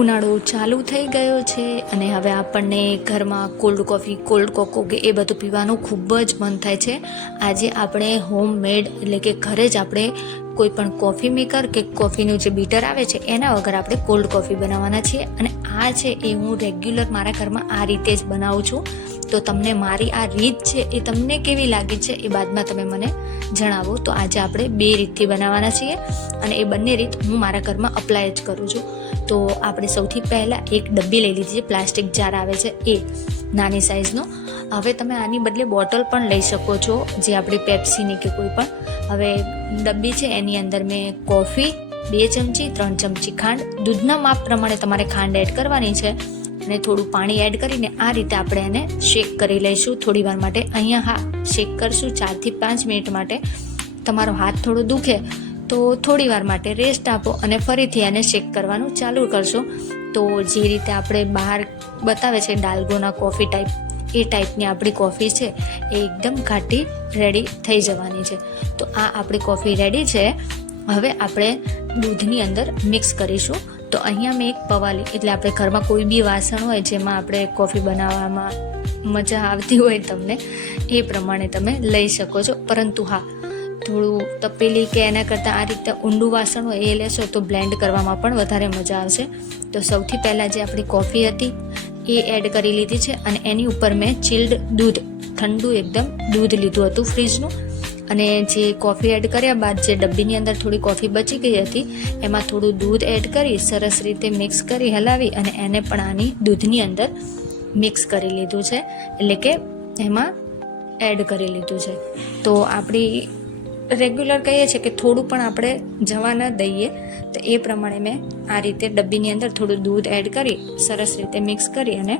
ઉનાળો ચાલુ થઈ ગયો છે અને હવે આપણને ઘરમાં કોલ્ડ કોફી, કોલ્ડ કોકો કે એ બધું પીવાનું ખૂબ જ મન થાય છે. આજે આપણે હોમમેડ એટલે કે ઘરે જ આપણે કોઈ પણ કોફી મેકર કે કોફીનું જે બીટર આવે છે એના વગર આપણે કોલ્ડ કોફી બનાવવાના છીએ. અને આ છે એ હું રેગ્યુલર મારા ઘરમાં આ રીતે જ બનાવું છું. તો તમને મારી આ રીત છે એ તમને કેવી લાગી છે એ બાદમાં તમે મને જણાવો. તો આજે આપણે 2 રીતથી બનાવવાના છીએ અને એ બંને રીત હું મારા ઘરમાં અપ્લાય જ કરું છું. તો આપણે સૌથી પહેલાં એક ડબ્બી લઈ લીધી છે, પ્લાસ્ટિક જાર આવે છે એ નાની સાઇઝનો. હવે તમે આની બદલે બોટલ પણ લઈ શકો છો, જે આપણી પેપ્સીની કે કોઈ પણ. હવે ડબ્બી છે એની અંદર મેં કોફી 2 ચમચી, 3 ચમચી ખાંડ, દૂધના માપ પ્રમાણે તમારે ખાંડ એડ કરવાની છે અને થોડું પાણી એડ કરીને આ રીતે આપણે એને શેક કરી લઈશું થોડી વાર માટે. અહીંયા શેક કરશું 4 થી 5 મિનિટ માટે. તમારો હાથ થોડો દુખે તો થોડી વાર માટે રેસ્ટ આપો અને ફરીથી એને શેક કરવાનું ચાલુ કરશો. તો જે રીતે આપણે બહાર બતાવે છે ડાલ્ગોના કોફી ટાઈપ, એ ટાઈપની આપણી કોફી છે એ એકદમ ઘાટી રેડી થઈ જવાની છે. તો આ આપણી કોફી રેડી છે. હવે આપણે દૂધની અંદર મિક્સ કરીશું. તો અહીંયા મેં એક પવાલી, એટલે આપણે ઘરમાં કોઈ બી વાસણ હોય જેમાં આપણે કોફી બનાવવામાં મજા આવતી હોય તમને, એ પ્રમાણે તમે લઈ શકો છો. પરંતુ થોડું તપેલી કે એના કરતાં આ રીતે ઊંડું વાસણ હોય એ લેશો તો બ્લેન્ડ કરવામાં પણ વધારે મજા આવશે. તો સૌથી પહેલાં જે આપણી કોફી હતી એ એડ કરી લીધી છે અને એની ઉપર મેં ચિલ્ડ દૂધ, ઠંડુ એકદમ દૂધ લીધું હતું ફ્રીજનું. અને જે કોફી એડ કર્યા બાદ જે ડબ્બીની અંદર થોડી કોફી બચી ગઈ હતી એમાં થોડું દૂધ એડ કરી સરસ રીતે મિક્સ કરી હલાવી અને એને પણ આની દૂધની અંદર મિક્સ કરી લીધું છે, એટલે કે એમાં એડ કરી લીધું છે. તો આપણી રેગ્યુલર કહીએ છીએ કે થોડું પણ આપણે જવા ન દઈએ, તો એ પ્રમાણે મેં આ રીતે ડબ્બીની અંદર થોડું દૂધ એડ કરી સરસ રીતે મિક્સ કરી અને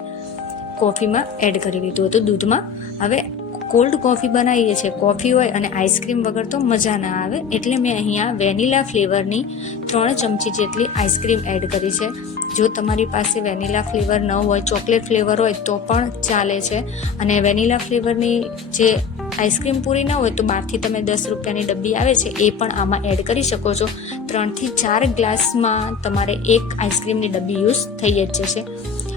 કોફીમાં એડ કરી લીધું હતું દૂધમાં. હવે કોલ્ડ કોફી બનાવીએ છીએ, કોફી હોય અને આઈસ્ક્રીમ વગર તો મજા ના આવે, એટલે મેં અહીંયા વેનીલા ફ્લેવરની 3 ચમચી જેટલી આઈસ્ક્રીમ એડ કરી છે. જો તમારી પાસે વેનીલા ફ્લેવર ન હોય, ચોકલેટ ફ્લેવર હોય તો પણ ચાલે છે. અને વેનીલા ફ્લેવરની જે આઈસ્ક્રીમ પૂરી ના હોય તો બહારથી તમે 10 રૂપિયાની ડબ્બી આવે છે એ પણ આમાં એડ કરી શકો છો. 3 થી 4 ગ્લાસમાં તમારે એક આઈસ્ક્રીમની ડબ્બી યુઝ થઈ જ જશે.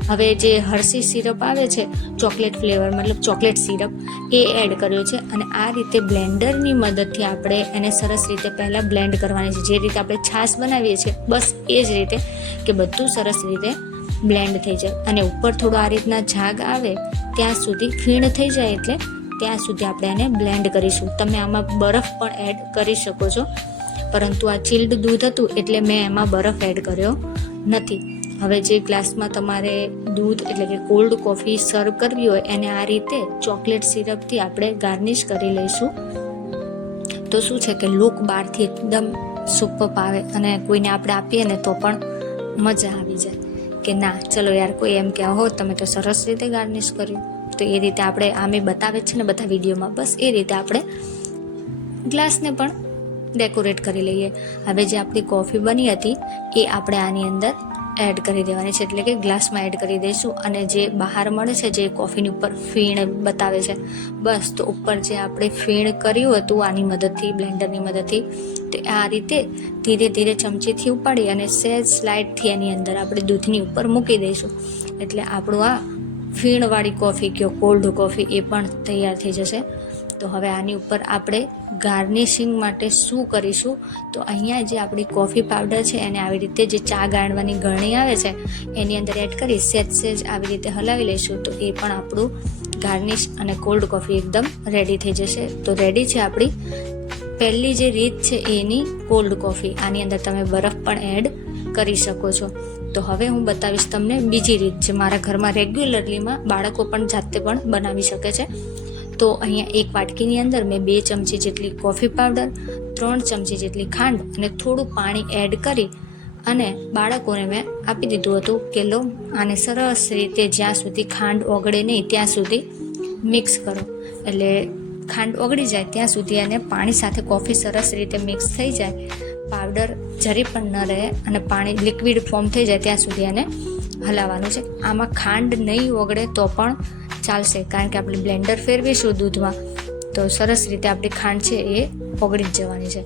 હવે જે હર્શી સિરપ આવે છે ચોકલેટ ફ્લેવર, મતલબ ચોકલેટ સિરપ, એ એડ કર્યો છે. અને આ રીતે બ્લેન્ડરની મદદથી આપણે એને સરસ રીતે પહેલાં બ્લેન્ડ કરવાની છે. જે રીતે આપણે છાશ બનાવીએ છીએ બસ એ જ રીતે, કે બધું સરસ રીતે બ્લેન્ડ થઈ જાય અને ઉપર થોડું આ રીતના ઝાગ આવે ત્યાં સુધી, ફીણ થઈ જાય એટલે ત્યાં સુધી આપણે એને બ્લેન્ડ કરીશું. તમે આમાં બરફ પણ એડ કરી શકો છો, પરંતુ આ ચિલ્ડ દૂધ હતું એટલે મેં એમાં બરફ એડ કર્યો નથી. હવે જે ગ્લાસમાં તમારે દૂધ એટલે કે કોલ્ડ કોફી સર્વ કરવી હોય એને આ રીતે ચોકલેટ સિરપથી આપણે ગાર્નિશ કરી લઈશું. તો શું છે કે લુક બહારથી એકદમ સુપર આવે અને કોઈને આપણે આપીએ ને તો પણ મજા આવી જાય કે ના ચલો યાર, કોઈ એમ કે હો તમે તો સરસ રીતે ગાર્નિશ કર્યું. તો એ રીતે આપણે આમે બતાવે છે ને બધા વિડીયોમાં, બસ એ રીતે આપણે ગ્લાસને પણ ડેકોરેટ કરી લઈએ. હવે જે આપણી કોફી બની હતી એ આપણે આની અંદર એડ કરી દેવાની છે, એટલે કે ગ્લાસમાં એડ કરી દઈશું. અને જે બહાર મળે છે જે કોફીની ઉપર ફીણ બતાવે છે, બસ તો ઉપર જે આપણે ફીણ કર્યું હતું આની મદદથી, બ્લેન્ડરની મદદથી, તો આ રીતે ધીરે ધીરે ચમચીથી ઉપાડી અને સહેજ સ્લાઇડથી એની અંદર આપણે દૂધની ઉપર મૂકી દઈશું. એટલે આપણું આ ફીણવાળી કોફી કે કોલ્ડ કોફી એ પણ તૈયાર થઈ જશે. તો હવે આની ઉપર આપણે ગાર્નિશિંગ માટે શું કરીશું, તો અહીંયા જે આપણી કોફી પાવડર છે એને આવી રીતે જે ચા ગાળવાની ગળણી આવે છે એની અંદર એડ કરી સહેજ આવી રીતે હલાવી લઈશું. તો એ પણ આપણું ગાર્નિશ અને કોલ્ડ કોફી એકદમ રેડી થઈ જશે. તો રેડી છે આપણી પહેલી જે રીત છે એની કોલ્ડ કોફી. આની અંદર તમે બરફ પણ એડ કરી શકો છો. તો હવે હું બતાવીશ તમને બીજી રીત, જે મારા ઘરમાં રેગ્યુલરલીમાં બાળકો પણ જાતે પણ બનાવી શકે છે. તો અહીંયા એક વાટકીની અંદર મેં 2 ચમચી જેટલી કોફી પાવડર, 3 ચમચી જેટલી ખાંડ અને થોડું પાણી એડ કરી અને બાળકોને મેં આપી દીધું હતું કે લો આને સરસ રીતે જ્યાં સુધી ખાંડ ઓગળે નહીં ત્યાં સુધી મિક્સ કરો. એટલે ખાંડ ઓગળી જાય ત્યાં સુધી અને પાણી સાથે કોફી સરસ રીતે મિક્સ થઈ જાય, પાવડર જરી પણ ન રહે અને પાણી લિક્વિડ ફોર્મ થઈ જાય ત્યાં સુધી એને હલાવવાનું છે. આમાં ખાંડ નહીં ઓગળે તો પણ ચાલશે, કારણ કે આપણે બ્લેન્ડર ફેરવીશું દૂધમાં તો સરસ રીતે આપણી ખાંડ છે એ ઓગળી જ જવાની છે.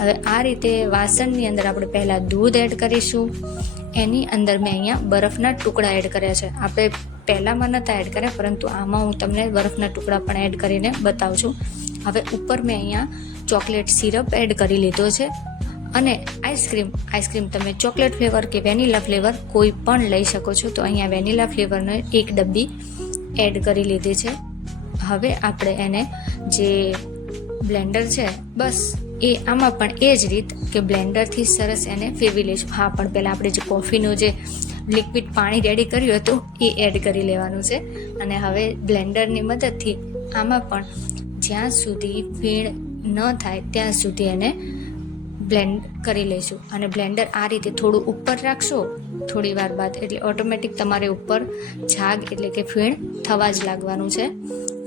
હવે આ રીતે વાસણની અંદર આપણે પહેલાં દૂધ એડ કરીશું, એની અંદર મેં અહીંયા બરફના ટુકડા એડ કર્યા છે. આપણે પહેલાંમાં નહોતા એડ કર્યા, પરંતુ આમાં હું તમને બરફના ટુકડા પણ એડ કરીને બતાવું છું. હવે ઉપર મેં અહીંયા ચોકલેટ સિરપ એડ કરી લીધો છે. અને આઈસ્ક્રીમ તમે ચોકલેટ ફ્લેવર કે વેનીલા ફ્લેવર કોઈ પણ લઈ શકો છો. તો અહીંયા વેનીલા ફ્લેવરનો એક ડબ્બી એડ કરી લીધી છે. હવે આપણે એને જે બ્લેન્ડર છે બસ એ આમાં પણ એ જ રીત કે બ્લેન્ડરથી સરસ એને ફેરવી લઈશું. હા, પણ પહેલાં આપણે જે કોફીનું જે લિક્વિડ પાણી રેડી કર્યું હતું એ એડ કરી લેવાનું છે. અને હવે બ્લેન્ડરની મદદથી આમાં પણ જ્યાં સુધી ફીણ ન થાય ત્યાં સુધી એને બ્લેન્ડ કરી લઈશું. અને બ્લેન્ડર આ રીતે થોડું ઉપર રાખશો થોડી વાર બાદ એટલે ઓટોમેટિક તમારે ઉપર ઝાગ એટલે કે ફીણ થવા જ લાગવાનું છે.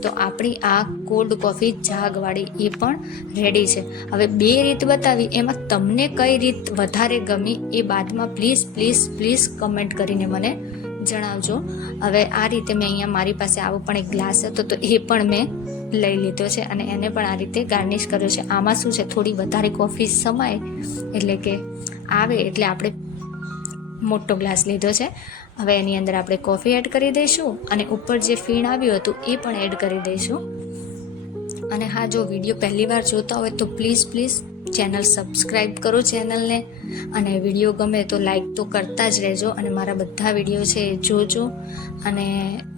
તો આપણી આ કોલ્ડ કોફી ઝાગવાળી એ પણ રેડી છે. હવે 2 રીત બતાવી, એમાં તમને કઈ રીત વધારે ગમી એ બાદમાં પ્લીઝ કમેન્ટ કરીને મને જણાવજો. હવે આ રીતે મેં અહીંયા મારી પાસે આવો પણ એક ગ્લાસ હતો તો એ પણ મેં લઈ લીધો છે અને એને પણ આ રીતે ગાર્નિશ કર્યો છે. આમાં શું છે, થોડી વધારે કોફી સમાય એટલે કે આવે એટલે આપણે મોટો ગ્લાસ લીધો છે. હવે એની અંદર આપણે કોફી એડ કરી દઈશું અને ઉપર જે ફીણ આવ્યું હતું એ પણ એડ કરી દઈશું. અને હા, જો વિડીયો પહેલી વાર જોતા હોય તો પ્લીઝ ચેનલ સબસ્ક્રાઈબ કરો ચેનલને, અને વિડીયો ગમે તો લાઈક તો કરતા જ રહેજો. અને મારા બધા વિડીયો છે એ જોજો, અને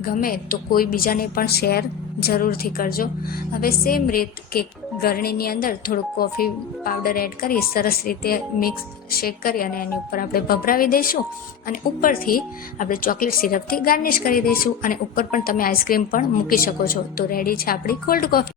ગમે તો કોઈ બીજાને પણ શેર જરૂરથી કરજો. હવે સેમ રીત કે ગરણીની અંદર થોડુંક કોફી પાવડર એડ કરી સરસ રીતે મિક્સ શેક કરી અને એની ઉપર આપણે ભભરાવી દઈશું. અને ઉપરથી આપણે ચોકલેટ સિરપથી ગાર્નિશ કરી દઈશું. અને ઉપર પણ તમે આઈસ્ક્રીમ પણ મૂકી શકો છો. તો રેડી છે આપણી કોલ્ડ કોફી.